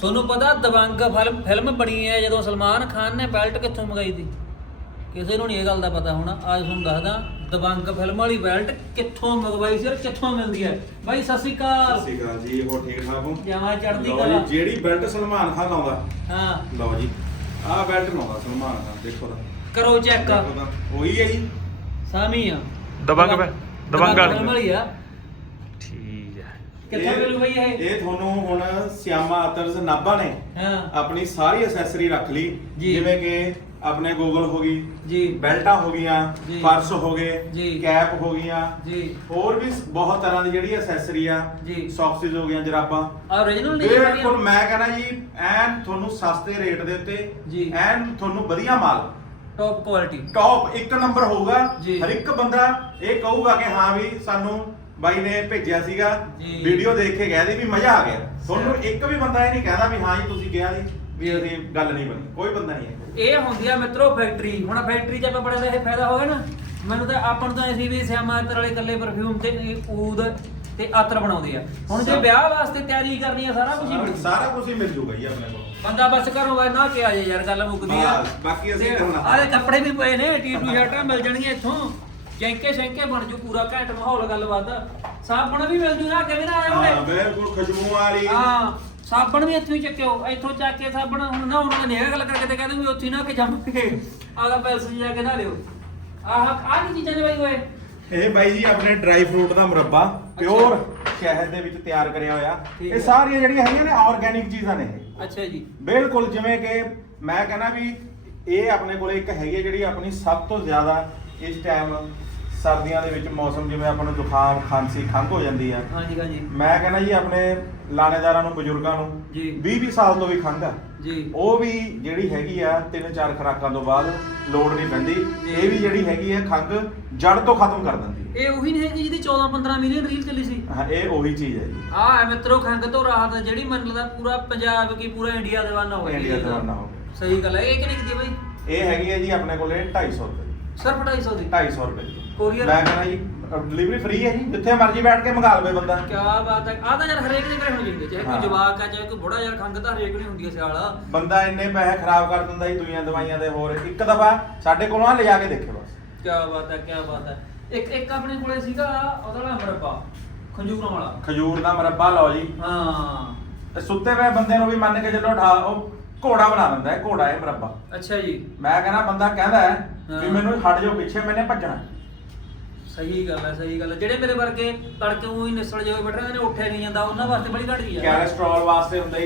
ਤੁਹਾਨੂੰ ਪਤਾ Dabangg film film ਬਣੀ ਹੈ ਜਦੋਂ ਸਲਮਾਨ ਖਾਨ ਨੇ ਬੈਲਟ ਕਿੱਥੋਂ ਮੰਗਾਈ ਸੀ? ਕਿਸੇ ਨੂੰ ਨਹੀਂ ਇਹ ਗੱਲ ਦਾ ਪਤਾ ਹੋਣਾ। ਅੱਜ ਤੁਹਾਨੂੰ ਦੱਸਦਾ ਦਬੰਗ ਫਿਲਮ ਵਾਲੀ ਬੈਲਟ ਕਿੱਥੋਂ ਮੰਗਵਾਈ ਸੀ ਔਰ ਕਿੱਥੋਂ ਮਿਲਦੀ ਹੈ? ਬਾਈ ਸਤਿ ਸ਼੍ਰੀ ਅਕਾਲ। ਸਤਿ ਸ਼੍ਰੀ ਅਕਾਲ ਜੀ ਹੋਰ ਠੀਕ ਠਾਕ ਹੋ? ਜਮਾ ਚੜਦੀ ਲਓ ਕਲਾ। ਜੀ ਜਿਹੜੀ ਬੈਲਟ ਸਲਮਾਨ ਖਾਨ ਲਾਉਂਦਾ। ਹਾਂ। ਲਓ ਜੀ ਆਹ ਬੈਲਟ ਲਾਉਂਦਾ ਸਲਮਾਨ ਖਾਨ ਦੇਖੋ ਤਾਂ। ਕਰੋ ਚੈੱਕ। ਦੇਖੋ ਤਾਂ। ਉਹੀ ਹੈ ਜੀ। ਸਾਮੀ ਆ। ਦਬੰਗ ਦਬੰਗ ਵਾਲੀ। ਆ। ਹੈ ਕਿੱਥੋਂ ਇਹ- ਮਿਲੂ ਬਈ ਇਹ ਇਹ ਤੁਹਾਨੂੰ ਹੁਣ ਸਿਆਮਾ ਅਤਰਸ ਨਾਭਾ ਨੇ ਹਾਂ ਆਪਣੀ ਸਾਰੀ ਐਸੈਸਰੀ ਰੱਖ ਲਈ ਜੀ। ਜਿਵੇਂ ਕਿ ਆਪਣੇ ਗੂਗਲ ਹੋ ਗਈ ਜੀ ਬੈਲਟਾਂ ਹੋ ਗਈਆਂ ਜੀ। ਪਰਸ ਹੋ ਗਏ ਜੀ। ਕੈਪ ਹੋ ਗਈਆਂ ਜੀ ਹੋਰ ਵੀ ਬਹੁਤ ਤਰ੍ਹਾਂ ਦੀ ਜਿਹੜੀ ਐਸੈਸਰੀ ਆ ਜੀ। ਸੌਕਸਿਸ ਹੋ ਗਈਆਂ ਜਰਾਬਾਂ origignal ਨਹੀਂ ਬਿਲਕੁਲ ਮੈਂ ਕਹਿੰਦਾ ਜੀ ਐਨ ਤੁਹਾਨੂੰ ਸਸਤੇ ਰੇਟ ਦੇ ਉੱਤੇ ਜੀ। ਐਨ ਤੁਹਾਨੂੰ ਵਧੀਆ ਮਾਲ ਟੌਪ ਕੁਆਲਿਟੀ ਟੌਪ ਇੱਕ ਨੰਬਰ ਹੋਊਗਾ ਜੀ। ਹਰ ਇੱਕ ਬੰਦਾ ਇਹ ਕਹੂਗਾ ਕਿ ਹਾਂ ਵੀ ਸਾਨੂੰ ਬਾਈ ਨੇ ਭੇਜਿਆ ਸੀਗਾ ਜੀ। ਵੀਡੀਓ ਦੇਖ ਕੇ ਗਏ ਵੀ ਮਜ਼ਾ ਆ ਗਿਆ। ਤੁਹਾਨੂੰ ਇੱਕ ਵੀ ਬੰਦਾ ਇਹ ਨਹੀਂ ਕਹਿੰਦਾ ਵੀ ਹਾਂ ਜੀ ਤੁਸੀਂ ਗਿਆ ਜੀ ਵੀ ਅਸੀਂ ਗੱਲ ਨਹੀਂ ਬਣੀ। ਕੋਈ ਬੰਦਾ ਨਹੀਂ ਹੈ। ਇਹ ਹੁੰਦੀ ਆ ਮਿੱਤਰੋ ਫੈਕਟਰੀ ਹੁਣ ਫੈਕਟਰੀ 'ਚ ਆਪਾਂ ਬੜੇ ਦਾ ਇਹ ਫਾਇਦਾ ਹੋਇਆ ਨਾ। ਮੈਨੂੰ ਤਾਂ ਆਪਾਂ ਨੂੰ ਤਾਂ ਅਸੀਂ ਵੀ ਸਿਆਮਾ ਅਤਰ ਵਾਲੇ ਇਕੱਲੇ ਪਰਫਿਊਮ ਤੇ ਇਹ ਊਦ ਤੇ ਅਤਰ ਬਣਾਉਂਦੇ ਆ। ਹੁਣ ਜੇ ਵਿਆਹ ਵਾਸਤੇ ਤਿਆਰੀ ਕਰਨੀ ਆ ਸਾਰਾ ਕੁਝ ਹੀ ਮਿਲੂ ਸਾਰਾ ਕੁਝ ਹੀ ਮਿਲ ਜੂਗਾ ਜੀ ਆਪਣੇ ਕੋਲ। ਬੰਦਾ ਬਸ ਘਰੋਂ ਬਾਹਰ ਨਾ ਕਿ ਆ ਜਾਏ ਯਾਰ ਗੱਲ ਮੁੱਕਦੀ ਆ। ਬਾਕੀ ਅਸੀਂ ਤੇ। ਆਹ ਕੱਪੜੇ ਵੀ ਪਏ ਨੇ ਟੀ ਸ਼ਰਟਾਂ ਮਿਲ ਜਾਣਗੀਆਂ ਇੱਥੋਂ। ਜੈਂਕੇ ਸ਼ੈਂਕੇ ਬਣ ਜੂ ਪੂਰਾ ਘੈਂਟ ਮਾਹੌਲ ਗੱਲਬਾਤ। ਸਾਬਣ ਵੀ ਮਿਲ ਜੂ ਨਾ ਕਿਵੇਂ ਨਾ ਆਇਆ ਹਾਂ ਹੋਵੇ ਬਿਲਕੁਲ ਖੁਸ਼ਬੂ ਵਾਲੀ। ਹਾਂ ਸਾਬਣ ਵੀ ਇੱਥੋਂ ਹੀ ਚੱਕਿਓ ਇੱਥੋਂ ਚੱਕ ਕੇ ਸਾਬਣ ਹੁਣ ਨਾ ਉਹਨਾਂ ਨੇ ਇਹ ਗੱਲ ਕਰਕੇ ਤੇ ਕਹਿੰਦੇ ਵੀ ਉੱਥੇ ਨਾ ਕਿ ਜੰਮ ਕੇ ਆਗਾ ਪੈਲਸ ਜਾ ਕੇ ਨਾ ਲਿਓ। ਆਹ ਆਹ ਕੀ ਚੀਜ਼ਾਂ ਨੇ ਬਾਈ ਓਏ? ਇਹ ਬਾਈ ਜੀ ਆਪਣੇ ਡਰਾਈ ਫਰੂਟ ਦਾ ਮੁਰੱਬਾ ਪਿਓਰ ਸ਼ਹਿਦ ਦੇ ਵਿੱਚ ਤਿਆਰ ਕਰਿਆ ਹੋਇਆ। ਠੀਕ ਇਹ ਹੈ। ਸਾਰੀਆਂ ਜਿਹੜੀਆਂ ਹੈਗੀਆਂ ਨੇ ਆਰਗੈਨਿਕ ਚੀਜ਼ਾਂ ਨੇ ਇਹ। ਅੱਛਾ ਜੀ। ਬਿਲਕੁਲ ਜਿਵੇਂ ਕਿ ਮੈਂ ਕਹਿੰਦਾ ਵੀ ਇਹ ਆਪਣੇ ਕੋਲੇ ਇੱਕ ਹੈਗੀ ਹੈ ਜਿਹੜੀ ਆਪਣੀ ਸਭ ਤੋਂ ਜ਼ਿਆਦਾ ਇਸ ਟਾਈਮ ਸਰਦੀਆਂ ਦੇ ਵਿੱਚ ਮੌਸਮ ਜਿਵੇਂ ਆਪਾਂ ਨੂੰ ਜ਼ੁਕਾਮ ਖਾਂਸੀ ਖੰਘ ਹੋ ਜਾਂਦੀ ਆ। ਹਾਂਜੀ ਹਾਂਜੀ। ਮੈਂ ਕਹਿੰਦਾ ਜੀ ਆਪਣੇ ਲਾਣੇਦਾਰਾਂ ਨੂੰ ਬਜ਼ੁਰਗਾਂ ਨੂੰ ਜੀ। 20 20 ਸਾਲ ਤੋਂ ਵੀ ਖੰਘ ਆ। ਜੀ। ਉਹ ਵੀ ਜਿਹੜੀ ਹੈਗੀ ਆ ਤਿੰਨ ਚਾਰ ਖੁਰਾਕਾਂ ਤੋਂ ਬਾਅਦ ਲੋੜ ਨਹੀਂ ਪੈਂਦੀ। ਇਹ ਵੀ ਜਿਹੜੀ ਹੈਗੀ ਆ ਖੰਘ ਜੜ ਤੋਂ ਖਤਮ ਕਰ ਦਿੰਦੀ ਇਹ ਉਹੀ ਨਹੀਂ ਹੈਗੀ ਜਿਹਦੀ 14 15 ਮਿਲੀਅਨ ਰੀਲ ਚੱਲੀ ਸੀ। ਹਾਂ ਇਹ ਉਹੀ ਚੀਜ਼ ਹੈ ਜੀ। ਆਹ ਹੈ ਮਿੱਤਰੋ ਖੰਗ ਤੋਂ ਰਾਹਤ ਜਿਹੜੀ ਮੰਨ ਲਦਾ ਪੂਰਾ ਪੰਜਾਬ ਕੀ ਪੂਰਾ ਇੰਡੀਆ ਦੀਵਾਨਾ ਹੋ ਗਿਆ ਇੰਡੀਆ ਦੀਵਾਨਾ ਹੋ ਗਿਆ। ਸਹੀ ਗੱਲ ਹੈ ਇਹ ਕਿੰਨੀ ਕੀਤੀ ਬਾਈ? ਇਹ ਹੈਗੀ ਹੈ ਜੀ ਆਪਣੇ ਕੋਲੇ 250 ਰੁਪਏ ਦੀ। ਸਿਰਫ 250 ਦੀ। 250 ਰੁਪਏ ਦੀ। Courier? ਮੈਂ ਕਹਿੰਦਾ ਜੀ ਡਿਲੀਵਰੀ ਫ੍ਰੀ ਹੈ ਜੀ ਜਿੱਥੇ ਮਰਜ਼ੀ ਬੈਠ ਕੇ ਮੰਗਾ ਲਵੇ ਬੰਦਾ। ਕੀ ਬਾਤ ਹੈ। ਆਹ ਤਾਂ ਯਾਰ ਹਰੇਕ ਦੇ ਘਰੇ ਹੋਣੀ ਚਾਹੀਦੀ ਚਾਹੇ ਕੋਈ ਹਾਂ। ਜਵਾਕ ਆ ਚਾਹੇ ਕੋਈ ਬੁੜਾ ਯਾਰ ਖੰਗ ਤਾਂ ਹਰੇਕ ਨਹੀਂ ਹੁੰਦੀ ਸਿਆਲ। ਬੰਦਾ ਇੰਨੇ ਪੈਸੇ ਖਰਾਬ ਕਰ ਦਿੰਦਾ ਜੀ ਦੁਨੀਆਂ ਦਵਾਈਆਂ ਦੇ ਹੋਰ। ਇੱਕ ਦਫਾ ਸਾਡੇ ਕੋਲੋਂ ਆ ਲਿਜਾ ਕੇ ਦੇਖਿਓ ਬਸ। ਕੀ ਬਾਤ ਹੈ ਕੀ ਬਾਤ ਹੈ। ਇੱਕ ਇੱਕ ਆਪਣੇ ਕੋਲੇ ਸੀਗਾ ਉਹਦਾ ਨਾਮ ਮਰਬਾ ਖੰਜੂਰਾਂ ਵਾਲਾ। ਖਜੂਰ ਦਾ ਮੁਰੱਬਾ ਲਓ ਜੀ। ਹਾਂ। ਤੇ ਸੁੱਤੇ ਪਏ ਬੰਦੇ ਨੂੰ ਵੀ ਮੰਨ ਕੇ ਚੱਲੋ ਠਾ ਉਹ ਘੋੜਾ ਬਣਾ ਦਿੰਦਾ ਹੈ ਘੋੜਾ ਇਹ ਮੁਰੱਬਾ। ਅੱਛਾ ਜੀ। ਮੈਂ ਕਹਿੰਦਾ ਬੰਦਾ ਕਹਿੰਦਾ ਹੈ ਹਾਂ। ਵੀ ਮੈਨੂੰ ਹਟ ਜਾਓ ਪਿੱਛੇ ਮੈਨੇ ਭੱਜਣਾ। ਸਹੀ ਗੱਲ ਹੈ ਸਹੀ ਗੱਲ ਹੈ ਜਿਹੜੇ ਮੇਰੇ ਵਰਗੇ ਤੜਕੇ ਨੂੰ ਹੀ ਨਿਸਲ ਜਾਵੇ ਬੈਠੇ ਨੇ ਉੱਠਿਆ ਨਹੀਂ ਜਾਂਦਾ, ਉਹਨਾਂ ਵਾਸਤੇ ਬੜੀ ਘੱਟ ਗਈ ਆ। ਕੈਲਸਟ੍ਰੋਲ ਵਾਸਤੇ ਹੁੰਦਾ ਜੀ